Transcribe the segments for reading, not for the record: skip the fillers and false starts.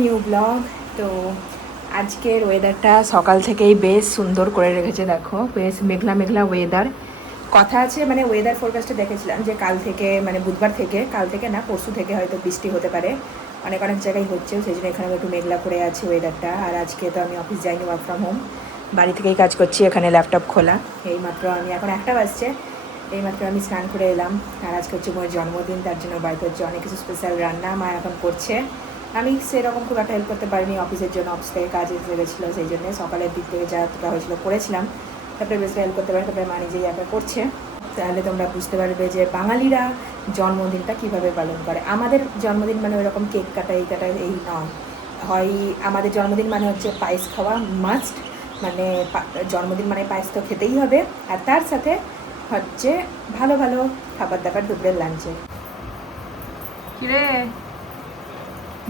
New blog. তো আজকের ওয়েদারটা সকাল থেকেই বেশ সুন্দর করে রেখেছে, দেখো বেশ মেঘলা মেঘলা ওয়েদার। কথা আছে মানে ওয়েদার ফোরকাস্টে দেখেছিলাম যে কাল থেকে মানে বুধবার থেকে, কাল থেকে না পরশু থেকে হয়তো বৃষ্টি হতে পারে, অনেক অনেক জায়গায় হচ্ছে, সেই জন্য এখানে একটু মেঘলা করে আছে ওয়েদারটা। আর আজকে তো আমি অফিস যাইনি, ওয়ার্ক ফ্রম হোম, বাড়ি থেকেই কাজ করছি, এখানে ল্যাপটপ খোলা। এইমাত্র আমি এখন 1টা বাজছে, এইমাত্র আমি স্নান করে এলাম। আর আজকে হচ্ছে মোর জন্মদিন, তার জন্য বাড়িতে হচ্ছে অনেক কিছু স্পেশাল রান্না মা এখন করছে। আমি সেরকম খুব একটা হেল্প করতে পারিনি, অফিসের জন্য, অফিস থেকে কাজ এসে গেছিলো, সেই জন্য সকালের দিক থেকে যতটা হয়েছিল করেছিলাম, তারপরে বেশি হেল্প করতে পারি, তারপরে মা নিজেই একা করছে। তাহলে তোমরা বুঝতে পারবে যে বাঙালিরা জন্মদিনটা কীভাবে পালন করে। আমাদের জন্মদিন মানে ওইরকম কেক কাটা এই কাটা এই নয়, হয় আমাদের জন্মদিন মানে হচ্ছে পায়েস খাওয়া মাস্ট, মানে জন্মদিন মানে পায়েস তো খেতেই হবে, আর তার সাথে হচ্ছে ভালো ভালো খাবার দাবার দুপুরের লাঞ্চে। কিরে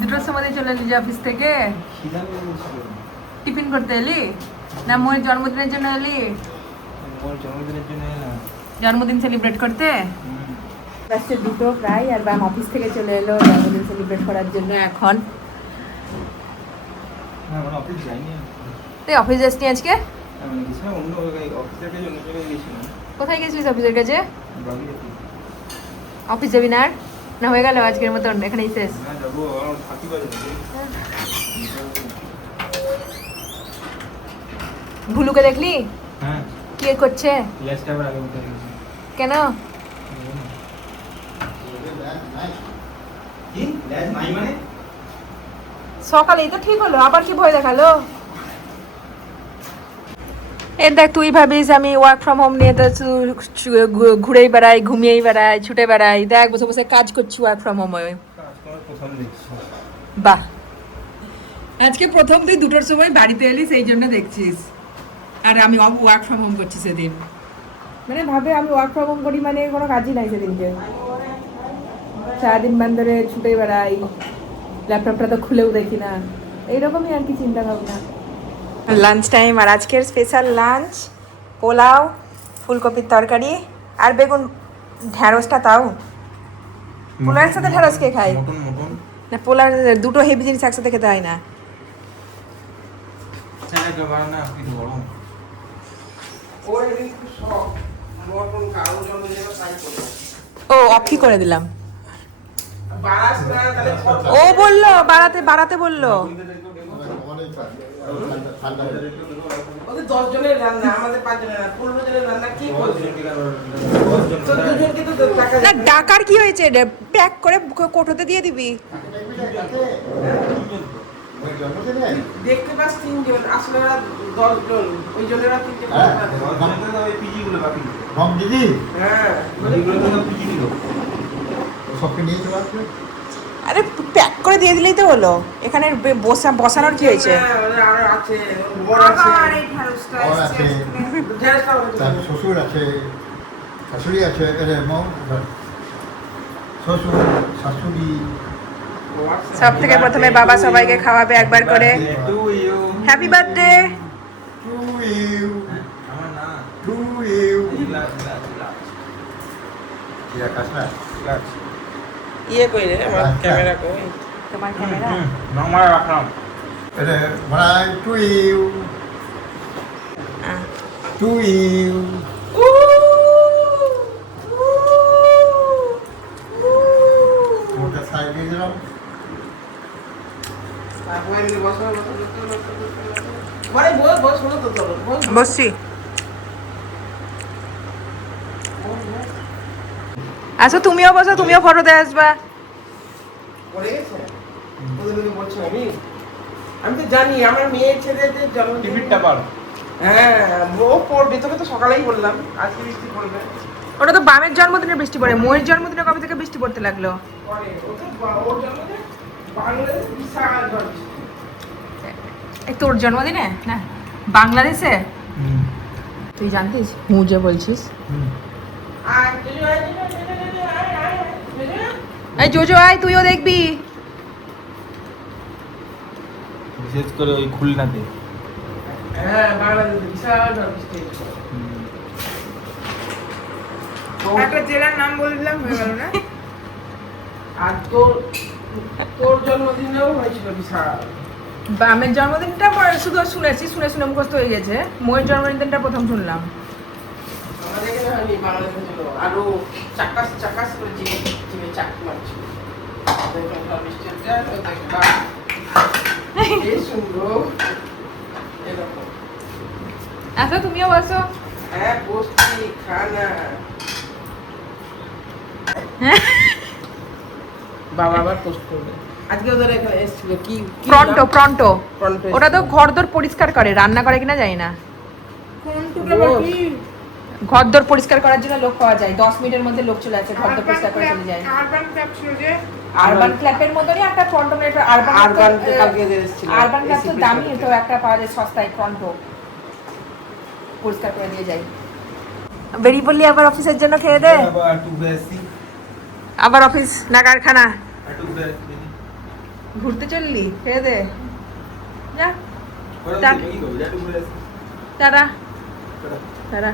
2টোর সময় চলে এলি যে অফিস থেকে? টিফিন করতে এলি না মোর জন্মদিনের জন্য এলি? জন্মদিন সেলিব্রেট করতে বাসে 2টো প্রায়, আর বাম অফিস থেকে চলে এলো জন্মদিন সেলিব্রেট করার জন্য। এখন তুই অফিস যাসনি আজকে? কোথায় গেছিস অফিসের কাছে? অফিস যাবি না? না হয়ে গেল আজকের মতন এখানেই শেষ? ভুলুকে দেখলি কি করছে? কেন? সকালেই তো ঠিক হলো, আবার কি ভয় দেখালো? এর দেখ, তুই ভাবিস আমি ওয়ার্ক ফ্রম হোম নিয়ে তো ঘুরেই বেড়াই, ঘুমিয়েই বেড়াই, ছুটে বেড়াই, দেখ বসে বসে কাজ করছি ওয়ার্ক ফ্রম হোম। বাহ, আজকে প্রথম তুই 2টোর সময় বাড়িতে এলি, সেই জন্য দেখছিস, আর আমি ওয়ার্ক ফ্রম হোম করছি সেদিন। মানে ভাবে আমি ওয়ার্ক ফ্রম হোম করি মানে কোনো কাজই নাই সেদিনকে, সারাদিন বান্ধরে ছুটে বেড়াই, ল্যাপটপটা তো খুলেও দেখি না, এইরকমই আর কি চিন্তা ভাবনা। লাঞ্চ টাইম, আর আজকের স্পেশাল লাঞ্চ পোলাও, ফুলকপির তরকারি আর বেগুন, ঢ্যাঁড়সটা তাও পোলাওয়ের সাথে ঢ্যাঁড়স কে খায়? না পোলার 2টো হেভি জিনিস একসাথে খেতে হয় না। ও অফ কি করে দিলাম? ও বললো বাড়াতে বাড়াতে বললো। ডাকার কি হয়েছে? প্যাক করে কোটোতে দিয়ে দিবি। দেখতে পাস 3জন, আসলে 10 জন, ওই জন্য 3টে পিজি গুলো বাকি কম দিদি। হ্যাঁ পিজি দিল সবকে নিয়ে চলে আসবে। আরে প্যাক করে দিয়ে দিলেই তো হলো, এখানে বসানোর কি হয়েছে? আর আছে বড় আছে, আর এই ঢালসটা আছে, তার শ্বশুর আছে, শাশুড়ি আছে, এর মা শ্বশুর শাশুড়ি, সব থেকে প্রথমে বাবা সবাইকে খাওয়াবে একবার করে। হ্যাপি বার্থডে টু ইউ, আমার না টু ইউ। ইয়া কাশনা লাচ ইয়ে কইরে আমার ক্যামেরা কই? তোমার ক্যামেরা নরমাল রাখলাম। এটা মানে টু ইউ, টু ইউ। ওটা সাইড দিয়ে দিলাম। বসছি। আচ্ছা তুমিও বসো, তুমিও ফটোতে আসবা। আমি তো জানি আমার মেয়ের ছেলেদের জন্মদিনটা পার। হ্যাঁ ও পড়বে, তোকে তো সকালেই বললাম আজকে বৃষ্টি পড়বে। ওটা তো বামের জন্মদিনে বৃষ্টি পড়ে, মোয়ের জন্মদিনে কবে থেকে বৃষ্টি পড়তে লাগলো? তোর জন্মদিনে না বাংলাদেশে? তুই জানতিস হুঁ যে বলছিস? এই জোজো আয়, তুইও দেখবি। বিশেষ করে ওই খুলনাতে। হ্যাঁ বাংলাদেশে বিশাল বৃষ্টি। একটা জেলার নাম বলে দিলাম হয়ে গেল না? আর তো তোর জন্মদিনেও হয়েছিল বিশাল। বামের জন্মদিনটা শুধু শুনেছি, শুনে শুনে মুখস্থ হয়ে গেছে। ময়ের জন্মদিনটা প্রথম শুনলাম। আমাদের এখানে হয়নি, বাংলাদেশে ছিল। আরো চাকাস চাকাস করে জিমে চাকরি মারছিল। দেখলাম সব মিষ্টিটা, দেখলাম এই সুন্দর এরকম। আচ্ছা তুমিও বসো। হ্যাঁ বসছি, খানা। বাবা আবার পোস্ট করবে। আজকে ওদের এখানে এসেছিল কি কি প্রন্টো নাম? প্রন্টো Pronto ওটা তো এসেছিল। ঘরদোর পরিষ্কার করে, রান্না করে কিনা জানি না। ফ্রন্টটা আবার কি? ঘরদোর পরিষ্কার করার জন্য লোক পাওয়া যায়, 10 মিনিটের মধ্যে লোক চলে আসে, ঘরদোর পরিষ্কার করে চলে যায়। আরবান ক্লাব ছিল যে, আরবান ক্ল্যাপের মতনই একটা ফ্রন্টো নেট। আরবান তো কালকে এসেছিল। আরবান ক্ল্যাব তো এসি দামি, পরিষ্কার তো একটা পাওয়া যায় সস্তায়, ফ্রন্টো পরিষ্কার করে দিয়ে যায়। বেরিয়ে পড়লি আবার অফিসের জন্য, খেয়ে দে। আবার একটু বেশি আবার অফিস না কারখানা, একটু বেশি ঘুরতে চললি, খেয়ে দে যা। করে তা- কি করব একটু বেশি তারা তারা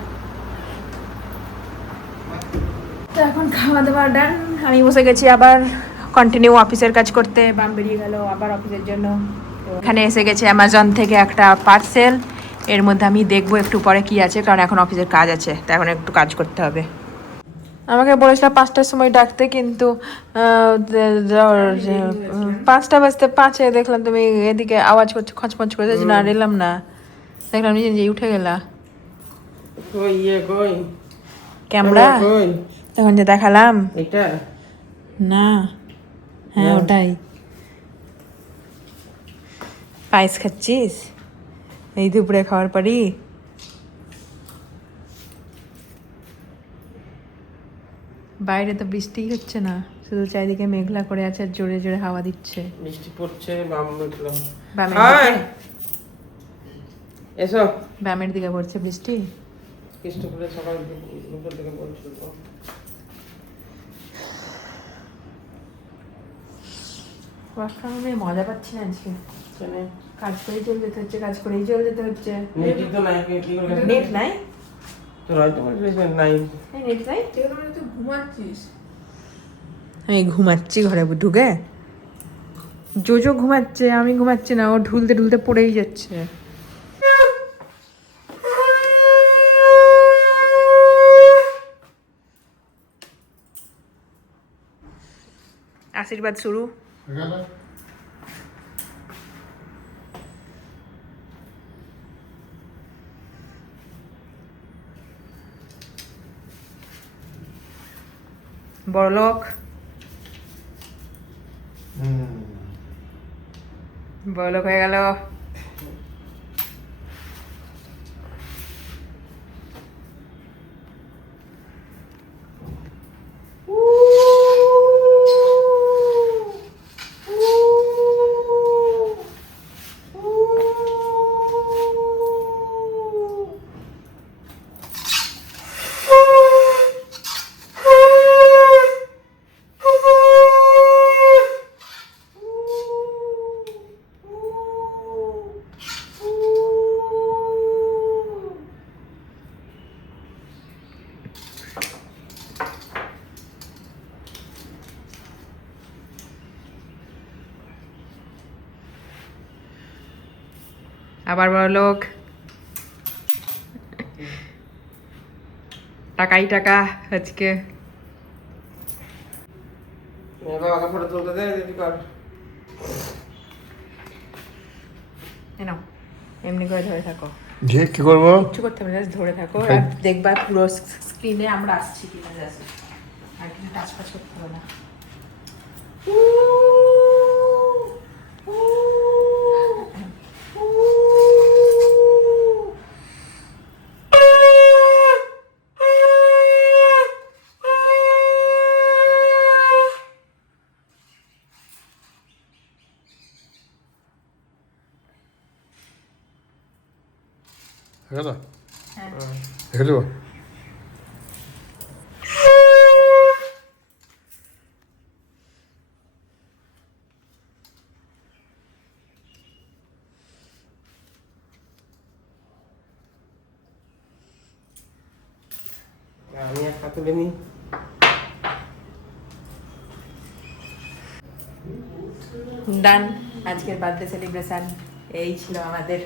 তো এখন খাওয়া দাওয়া ডান। আমি বসে গেছি আবার কন্টিনিউ অফিসের কাজ করতে। বাম বেরিয়ে গেল আবার অফিসের জন্য। তো এখানে এসে গেছে অ্যামাজন থেকে একটা পার্সেল। এর মধ্যে আমি দেখবো একটু পরে কি আছে, কারণ এখন অফিসের কাজ আছে, তো এখন একটু কাজ করতে হবে। আমাকে বলেছিল 5টার সময় ডাকতে, কিন্তু 5টা বাজতে 5-এ দেখলাম তুমি এদিকে আওয়াজ করছো, খচমচ করে না, আর এলাম না। দেখলাম নিজে নিজে উঠে গেলা। কই কই ক্যামেরা কই তখন যে দেখালাম, এটা না হ্যাঁ ওটাই। পায়েস খাচ্ছিস এই দুপুরে খাওয়ার পরই? বাইরে তো বৃষ্টি হচ্ছে না, শুধু চারিদিকে মেঘলা করে আছে, আর জোরে জোরে হাওয়া দিচ্ছে। বৃষ্টি পড়ছে, বাম উঠলো। বামের হাই দিকে, এসো। বামের দিকে পড়ছে বৃষ্টি। কৃষ্ণপুরে সকাল দুপুর থেকে বলছিল। আমি মজা পাচ্ছি না আজকে, কেন? কাজ করেই চলে যেতে হচ্ছে, কাজ করেই চলে যেতে হচ্ছে। নেটই তো নাই, কি করে? নেট নাই, তো হয়তো বলছিস নাই। নেট নাই। তুই ঘুমাচ্ছিস। আমি ঘুমাচ্ছি ঘরে ঢুকে, জোজো ঘুমাচ্ছে, আমি ঘুমাচ্ছি না, ও ঢুলতে ঢুলতে পড়েই যাচ্ছে। আশীর্বাদ শুরু। বড়লোক, বড়লোক হয়ে গেল। আবার বড়লোক, টাকাই টাকা আজকে। বাবাকে ফটো তুলতে দে, রেডি কর। নাও এমনি করে ধরে থাকো, যে কি করবো? কিছু করতে হবে না, just ধরে থাকো আর দেখবা পুরো স্ক্রিনে আমরা আসছি কিনা, জাস্ট আর কিছু টাচ ফাচ করতে হবে না। হ্যালো, হ্যাঁ হ্যালো। আমি একটা তুলে নিই। ডান। আজকের বার্থডে সেলিব্রেশন এই ছিল আমাদের।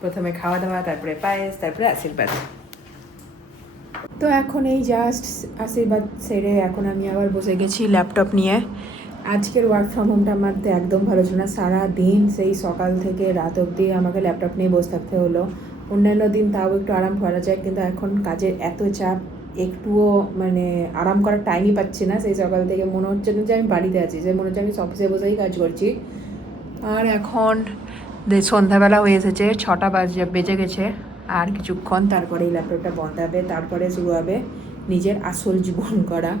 প্রথমে খাওয়া দাওয়া, তারপরে পায়েস, তারপরে আশীর্বাদ। তো এখন এই জাস্ট আশীর্বাদ সেরে এখন আমি আবার বসে গেছি ল্যাপটপ নিয়ে। আজকের ওয়ার্ক ফ্রম হোমটা আমার তো একদম ভালো ছিল না। সারাদিন সেই সকাল থেকে রাত অবধি আমাকে ল্যাপটপ নিয়ে বসে থাকতে হলো। অন্যান্য দিন তাও একটু আরাম করা যায়, কিন্তু এখন কাজের এত চাপ, একটুও মানে আরাম করার টাইমই পাচ্ছি না। সেই সকাল থেকে মনে হচ্ছে না যে আমি বাড়িতে আছি, যে মনে হচ্ছে আমি অফিসে বসেই কাজ করছি। আর এখন সন্ধ্যাবেলা হয়ে এসেছে, 6টা বেজে গেছে। আর কিছুক্ষণ তারপরে এই ল্যাপটপটা বন্ধ হবে, তারপরে শুরু হবে নিজের আসল জীবন করা,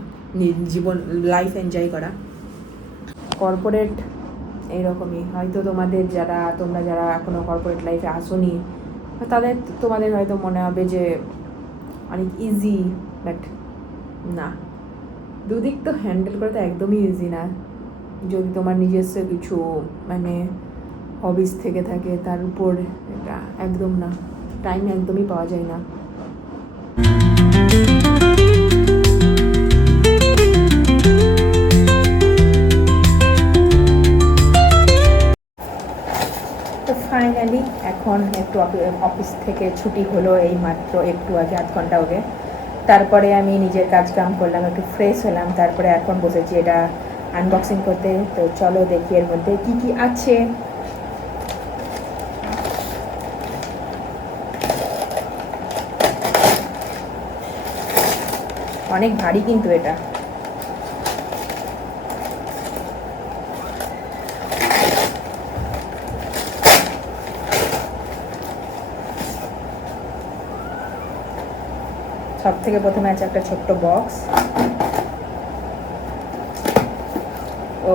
জীবন লাইফ এনজয় করা। কর্পোরেট এইরকমই হয়তো তোমরা যারা এখনও কর্পোরেট লাইফে আসোনি, তোমাদের হয়তো মনে হবে যে অনেক ইজি, বাট না, দুদিক তো হ্যান্ডেল করা তো একদমই ইজি না। যদি তোমার নিজস্ব কিছু মানে হবিস থেকে থাকে, তার উপর এটা একদম না, টাইম একদমই পাওয়া যায় না। তো ফাইনালি এখন একটু অফিস থেকে ছুটি হলো, এই মাত্র একটু আগে, 8 ঘন্টা আগে। তারপরে আমি নিজের কাজ কাম করলাম, একটু ফ্রেশ হলাম, তারপরে এখন বসেছি এটা আনবক্সিং করতে। তো চলো দেখি এর মধ্যে কি কি আছে। অনেক ভারী কিন্তু এটা। সব থেকে প্রথমে আছে একটা ছোট্ট বক্স। ও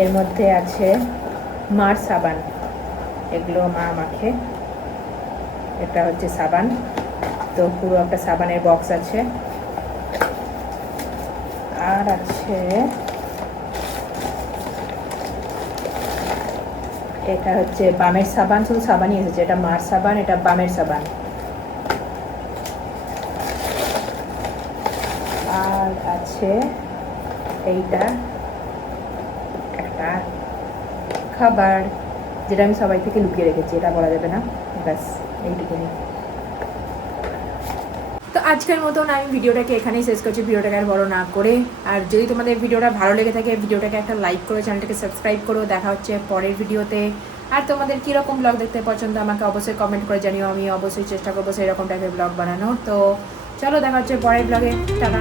এর মধ্যে আছে মার সাবান, এগুলো মা মাখে। এটা হচ্ছে সাবান, তো পুরো একটা সাবানের বক্স আছে। আর আছে এটা হচ্ছে বামের সাবান, শুধু সাবানই এসেছে। এটা মার সাবান, এটা বামের সাবান। আর আছে এইটা একটা খাবার, যেটা আমি সবাই থেকে লুকিয়ে রেখেছি, এটা বলা যাবে না, ব্যাস এইটুকুনি। তো আজকের মতন আমি ভিডিওটাকে এখানেই শেষ করছি, ভিডিওটাকে আর বড় না করে। আর যদি তোমাদের ভিডিওটা ভালো লেগে থাকে, ভিডিওটাকে একটা লাইক করো, চ্যানেলটাকে সাবস্ক্রাইব করো। দেখা হচ্ছে পরের ভিডিওতে। আর তোমাদের কীরকম ব্লগ দেখতে পছন্দ আমাকে অবশ্যই কমেন্ট করে জানিও, আমি অবশ্যই চেষ্টা করবো সেই রকম টাইপের ব্লগ বানানো। তো চলো দেখা হচ্ছে পরের ব্লগে, টাটা।